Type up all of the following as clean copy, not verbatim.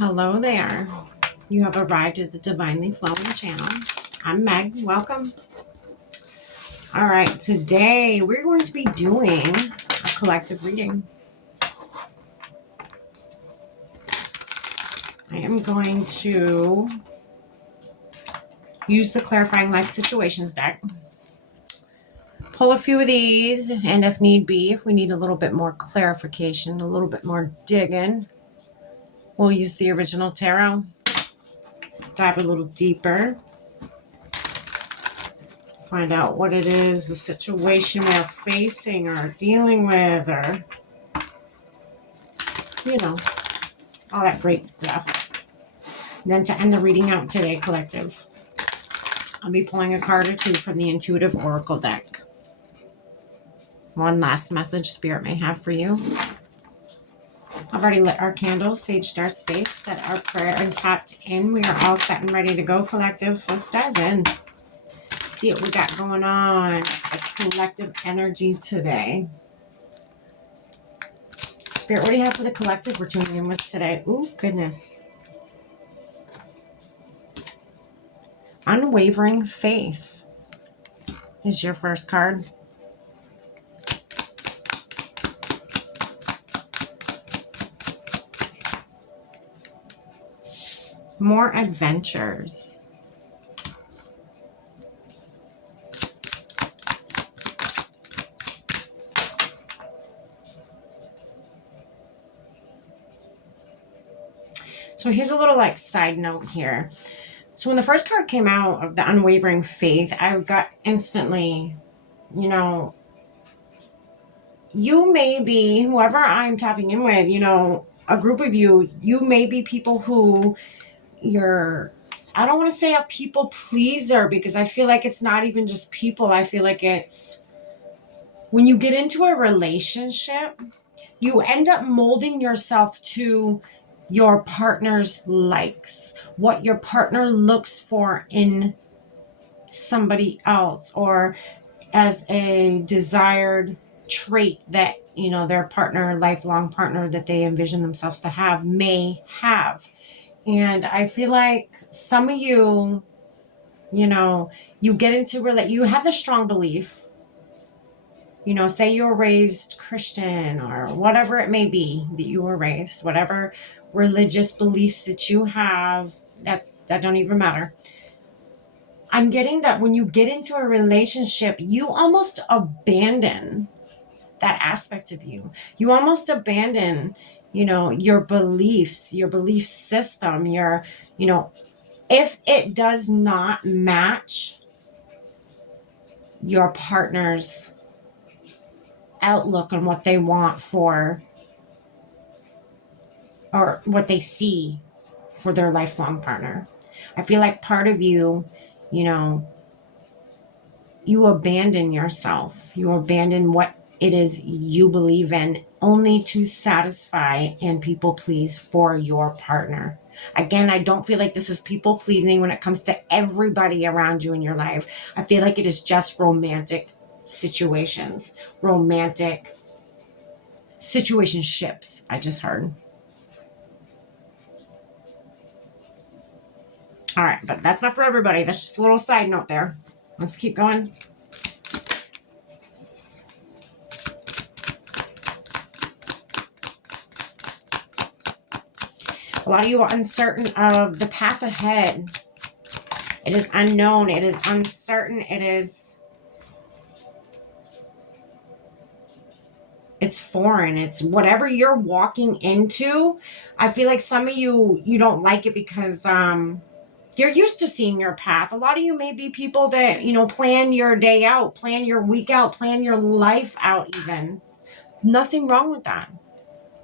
Hello there. You have arrived at the Divinely Flowing channel. I'm Meg. Welcome. All right, today we're going to be doing a collective reading. I am going to use the Clarifying Life Situations deck. Pull a few of these, and if need be, if we need a little bit more clarification, a little bit more digging, we'll use the original tarot. Dive a little deeper. Find out what it is, the situation we're facing or dealing with, or, you know, all that great stuff. And then to end the reading out today, collective, I'll be pulling a card or two from the Intuitive Oracle deck. One last message Spirit may have for you. I've already lit our candles, saged our space, set our prayer, and tapped in. We are all set and ready to go, collective. Let's dive in. See what we got going on. The collective energy today. Spirit, what do you have for the collective we're tuning in with today? Ooh, goodness. Unwavering faith is your first card. More adventures. So here's a little side note here. So when the first card came out of the unwavering faith, I got instantly, you may be, whoever I'm tapping in with, a group of you may be people who I don't want to say a people pleaser, because I feel like it's not even just people. I feel like it's when you get into a relationship, you end up molding yourself to your partner's likes, what your partner looks for in somebody else, or as a desired trait that, their partner, lifelong partner that they envision themselves to have, may have. And I feel like some of you, you get into you have the strong belief, say you were raised Christian or whatever it may be that you were raised, whatever religious beliefs that you have, that don't even matter. I'm getting that when you get into a relationship, you almost abandon that aspect of you. You almost abandon, your beliefs, your belief system, if it does not match your partner's outlook on what they want for, or what they see for their lifelong partner. I feel like part of you, you abandon yourself. You abandon what it is you believe in only to satisfy and people please for your partner. Again, I don't feel like this is people pleasing when it comes to everybody around you in your life. I feel like it is just romantic situations, romantic situationships, I just heard. All right, but that's not for everybody. That's just a little side note there. Let's keep going. A lot of you are uncertain of the path ahead. It is unknown. It is uncertain. It's foreign. It's whatever you're walking into. I feel like some of you don't like it because you're used to seeing your path. A lot of you may be people that, plan your day out, plan your week out, plan your life out even. Nothing wrong with that.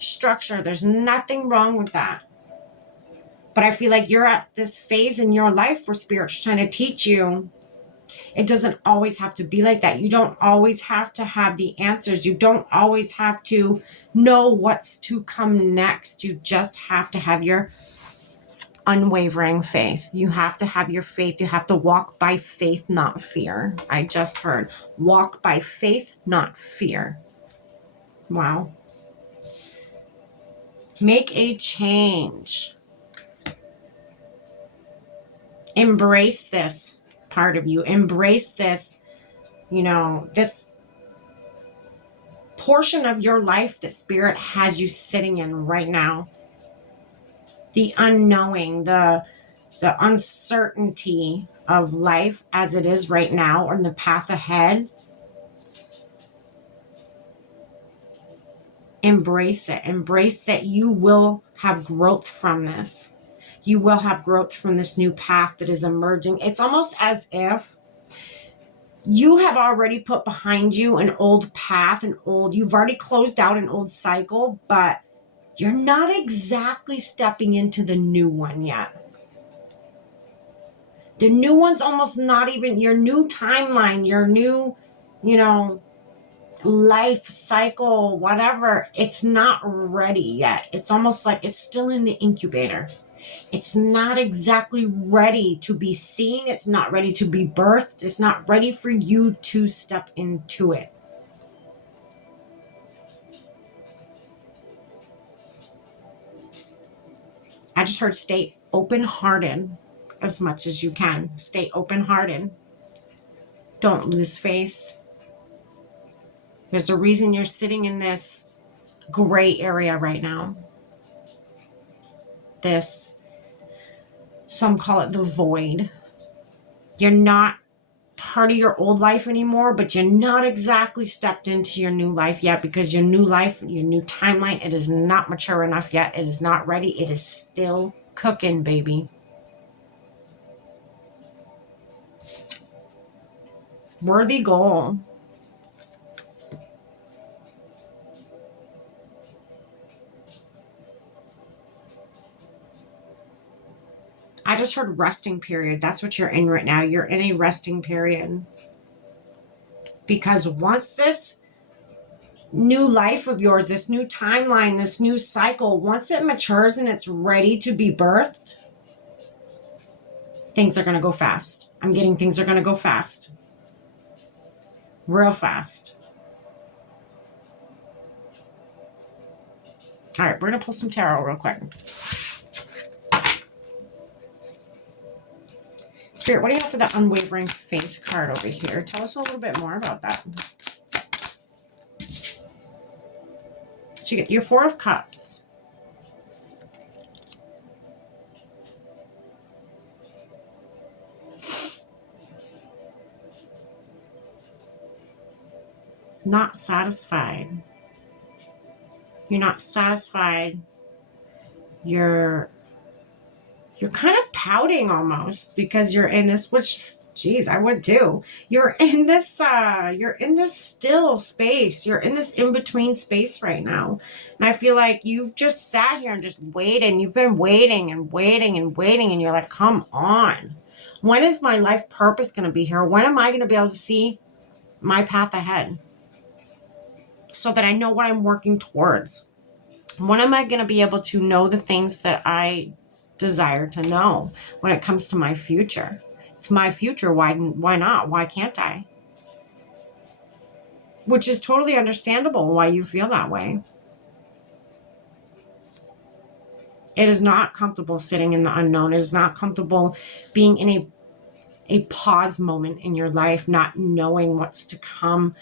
Structure. There's nothing wrong with that. But I feel like you're at this phase in your life where Spirit's trying to teach you it doesn't always have to be like that. You don't always have to have the answers. You don't always have to know what's to come next. You just have to have your unwavering faith. You have to have your faith. You have to walk by faith, not fear. I just heard walk by faith, not fear. Wow. Make a change. Embrace this part of you. Embrace this, you know, this portion of your life that Spirit has you sitting in right now. The unknowing, the uncertainty of life as it is right now and the path ahead. Embrace it. Embrace that you will have growth from this. You will have growth from this new path that is emerging. It's almost as if you have already put behind you an old path, you've already closed out an old cycle, but you're not exactly stepping into the new one yet. The new one's almost not even your new timeline, your new, you know, life cycle, whatever. It's not ready yet. It's almost like it's still in the incubator. It's not exactly ready to be seen. It's not ready to be birthed. It's not ready for you to step into it. I just heard stay open-hearted as much as you can. Stay open-hearted. Don't lose faith. There's a reason you're sitting in this gray area right now. Some call it the void. You're not part of your old life anymore, but you're not exactly stepped into your new life yet, because your new life, your new timeline, it is not mature enough yet. It is not ready. It is still cooking, baby. Worthy goal. I just heard resting period. That's what you're in right now. You're in a resting period. Because once this new life of yours, this new timeline, this new cycle, once it matures and it's ready to be birthed, things are going to go fast. I'm getting things are going to go fast. Real fast. All right, we're going to pull some tarot real quick. Spirit, what do you have for the unwavering faith card over here? Tell us a little bit more about that. So you get your Four of Cups. Not satisfied. You're not satisfied. You're kind of pouting almost because you're in this, which, geez, I would too. You're in this still space. You're in this in-between space right now. And I feel like you've just sat here and just waited. You've been waiting and waiting and waiting. And you're like, come on. When is my life purpose going to be here? When am I going to be able to see my path ahead so that I know what I'm working towards? When am I going to be able to know the things that I desire to know when it comes to my future? It's my future. Why not? Why can't I? Which is totally understandable why you feel that way. It is not comfortable sitting in the unknown. It is not comfortable being in a pause moment in your life, not knowing what's to come.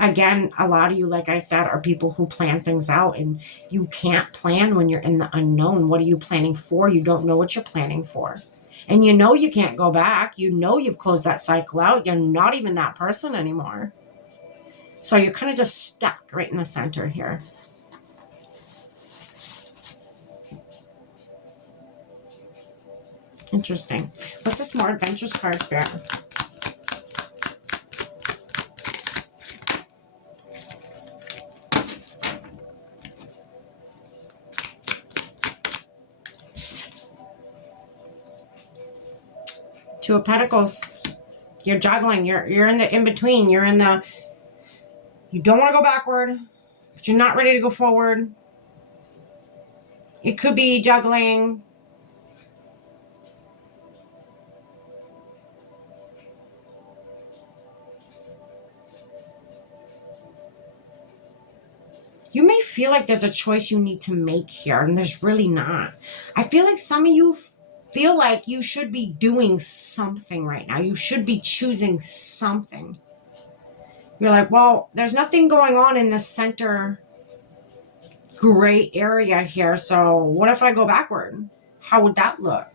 Again, a lot of you, like I said, are people who plan things out, and you can't plan when you're in the unknown. What are you planning for? You don't know what you're planning for. And you know you can't go back. You know you've closed that cycle out. You're not even that person anymore. So you're kind of just stuck right in the center here. Interesting. What's this more adventurous card, Spirit? Two of Pentacles. You're juggling. You're in the in-between. You don't want to go backward, but you're not ready to go forward. It could be juggling. You may feel like there's a choice you need to make here, and there's really not. I feel like some of you feel like you should be doing something right now. You should be choosing something. You're like, well, there's nothing going on in the center gray area here, so what if I go backward? How would that look?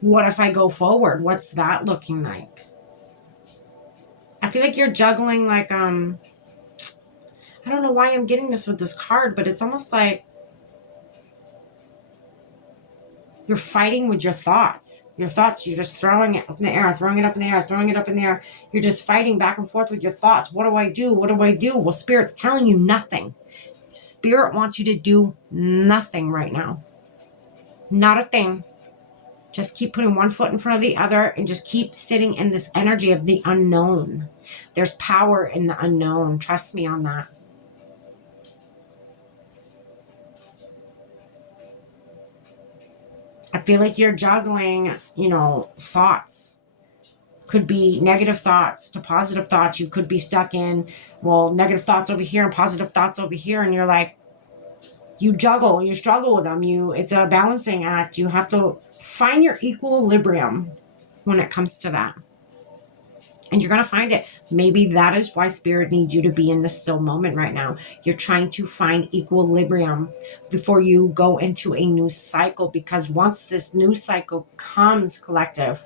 What if I go forward? What's that looking like? I feel like you're juggling like, I don't know why I'm getting this with this card, but it's almost like you're fighting with your thoughts. Your thoughts, you're just throwing it up in the air, throwing it up in the air, throwing it up in the air. You're just fighting back and forth with your thoughts. What do I do? What do I do? Well, Spirit's telling you nothing. Spirit wants you to do nothing right now. Not a thing. Just keep putting one foot in front of the other and just keep sitting in this energy of the unknown. There's power in the unknown. Trust me on that. I feel like you're juggling, thoughts. Could be negative thoughts to positive thoughts. You could be stuck in, negative thoughts over here and positive thoughts over here. And you're like, you struggle with them. It's a balancing act. You have to find your equilibrium when it comes to that. And you're going to find it. Maybe that is why Spirit needs you to be in this still moment right now. You're trying to find equilibrium before you go into a new cycle. Because once this new cycle comes, collective,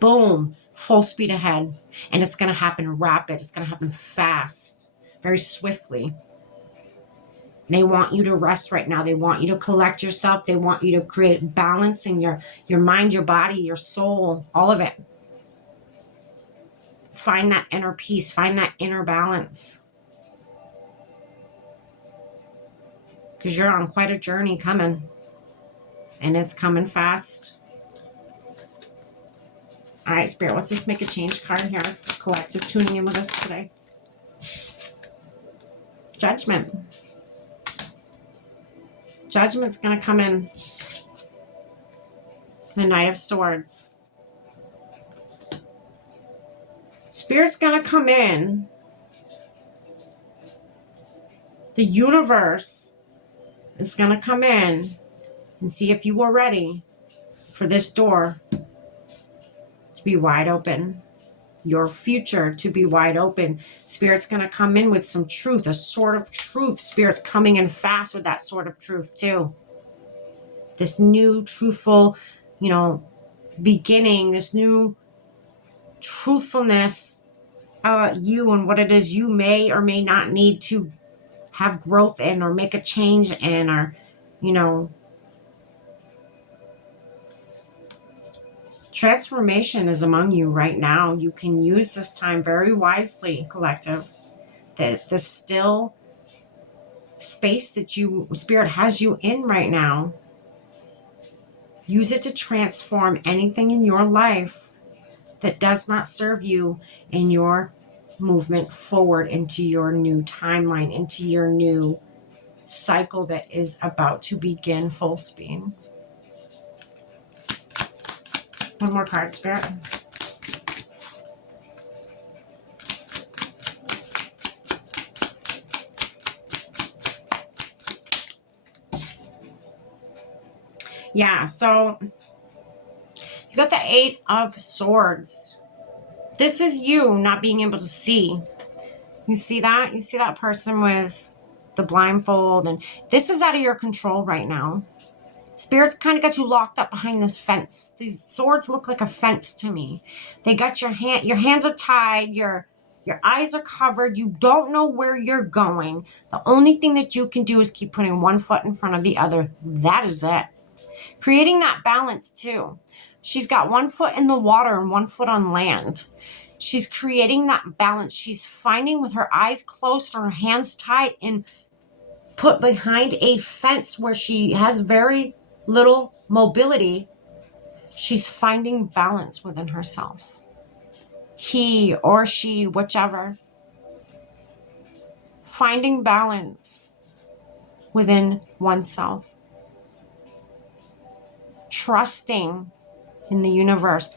boom, full speed ahead. And it's going to happen rapid. It's going to happen fast, very swiftly. They want you to rest right now. They want you to collect yourself. They want you to create balance in your mind, your body, your soul, all of it. Find that inner peace. Find that inner balance. Because you're on quite a journey coming. And it's coming fast. All right, Spirit, let's just make a change card here. Collective tuning in with us today. Judgment. Judgment's going to come in. The Knight of Swords. Spirit's going to come in. The universe is going to come in and see if you are ready for this door to be wide open. Your future to be wide open. Spirit's going to come in with some truth, a sword of truth. Spirit's coming in fast with that sword of truth too. This new truthful, beginning, this new truthfulness you and what it is you may or may not need to have growth in or make a change in, or transformation is among you right now. You can use this time very wisely, collective. The still space that Spirit has you in right now, use it to transform anything in your life that does not serve you in your movement forward into your new timeline, into your new cycle that is about to begin full speed. One more card, Spirit. Yeah, so you got the Eight of Swords. This is you not being able to see. You see that? You see that person with the blindfold, and this is out of your control right now. Spirit's kind of got you locked up behind this fence. These swords look like a fence to me. They got your hands are tied, your eyes are covered, you don't know where you're going. The only thing that you can do is keep putting one foot in front of the other. That is it. Creating that balance too. She's got one foot in the water and one foot on land. She's creating that balance. She's finding with her eyes closed or her hands tied and put behind a fence where she has very little mobility. She's finding balance within herself. He or she, whichever. Finding balance within oneself. Trusting in the universe.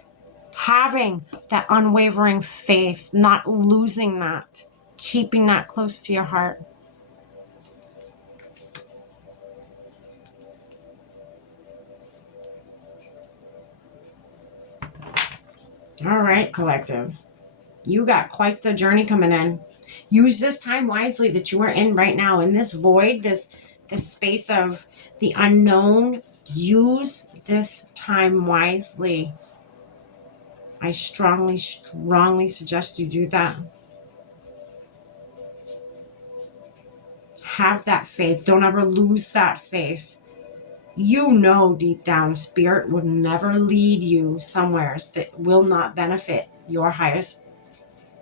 Having that unwavering faith, not losing that. Keeping that close to your heart. All right, collective. You got quite the journey coming in. Use this time wisely that you are in right now, in this void, this space of the unknown. Use this time wisely. I strongly, strongly suggest you do that. Have that faith. Don't ever lose that faith. You know deep down, Spirit would never lead you somewheres that will not benefit your highest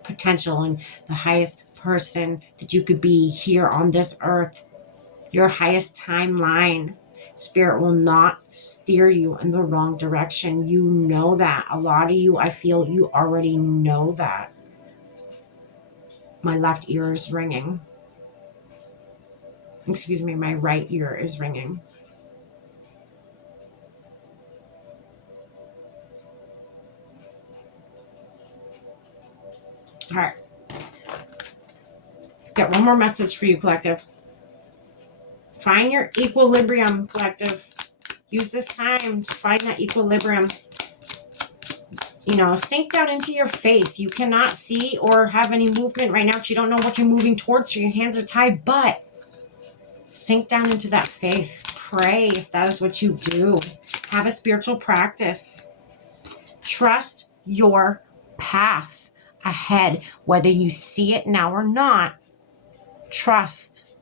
potential and the highest person that you could be here on this earth. Your highest timeline. Spirit will not steer you in the wrong direction. You know that. A lot of you, I feel you already know that. My left ear is ringing. Excuse me, my right ear is ringing. All right. Got one more message for you, collective. Find your equilibrium, collective. Use this time to find that equilibrium. You know, sink down into your faith. You cannot see or have any movement right now because you don't know what you're moving towards, so your hands are tied, but sink down into that faith. Pray if that is what you do. Have a spiritual practice. Trust your path ahead, whether you see it now or not. Trust.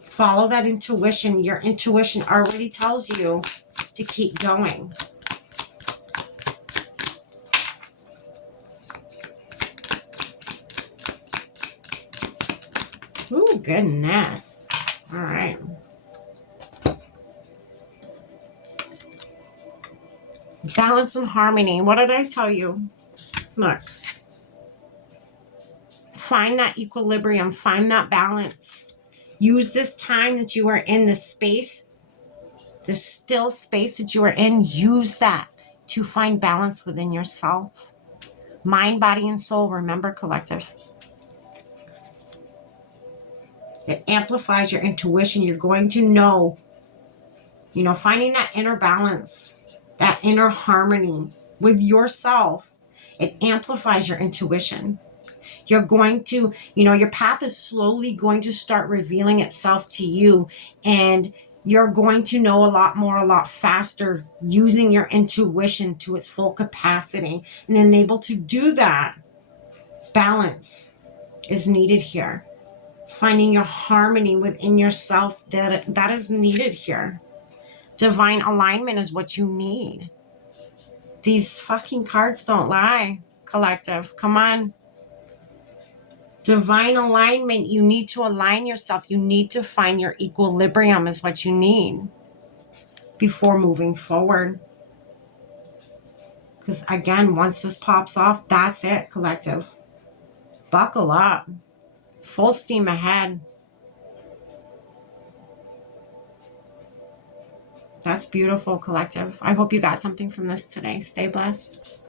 Follow that intuition. Your intuition already tells you to keep going. Ooh, goodness. All right. Balance and harmony. What did I tell you? Look. Find that equilibrium. Find that balance. Use this time that you are in, this space, this still space that you are in. Use that to find balance within yourself. Mind, body, and soul. Remember, collective. It amplifies your intuition. You're going to know, finding that inner balance, that inner harmony with yourself. It amplifies your intuition. You're going to, your path is slowly going to start revealing itself to you, and you're going to know a lot more, a lot faster, using your intuition to its full capacity. And then able to do that, balance is needed here. Finding your harmony within yourself, that is needed here. Divine alignment is what you need. These fucking cards don't lie, collective. Come on. Divine alignment, you need to align yourself. You need to find your equilibrium is what you need before moving forward. Because again, once this pops off, that's it, collective. Buckle up. Full steam ahead. That's beautiful, collective. I hope you got something from this today. Stay blessed.